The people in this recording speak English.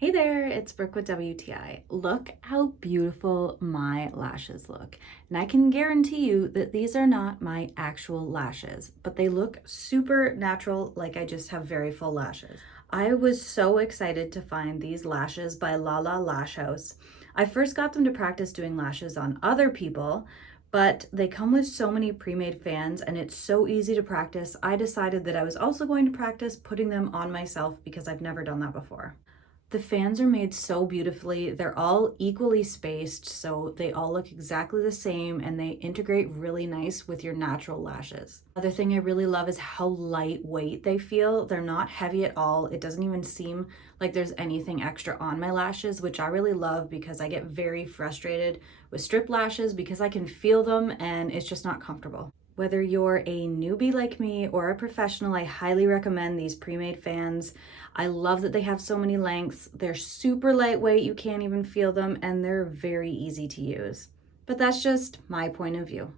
Hey there, it's Brooke with WTI. Look how beautiful my lashes look. And I can guarantee you that these are not my actual lashes, but they look super natural, like I just have very full lashes. I was so excited to find these lashes by Lala Lashhaus. I first got them to practice doing lashes on other people, but they come with so many pre-made fans and it's so easy to practice. I decided that I was also going to practice putting them on myself because I've never done that before. The fans are made so beautifully. They're all equally spaced, so they all look exactly the same and they integrate really nice with your natural lashes. Other thing I really love is how lightweight they feel. They're not heavy at all. It doesn't even seem like there's anything extra on my lashes, which I really love because I get very frustrated with strip lashes because I can feel them and it's just not comfortable. Whether you're a newbie like me or a professional, I highly recommend these pre-made fans. I love that they have so many lengths. They're super lightweight, you can't even feel them, and they're very easy to use. But that's just my point of view.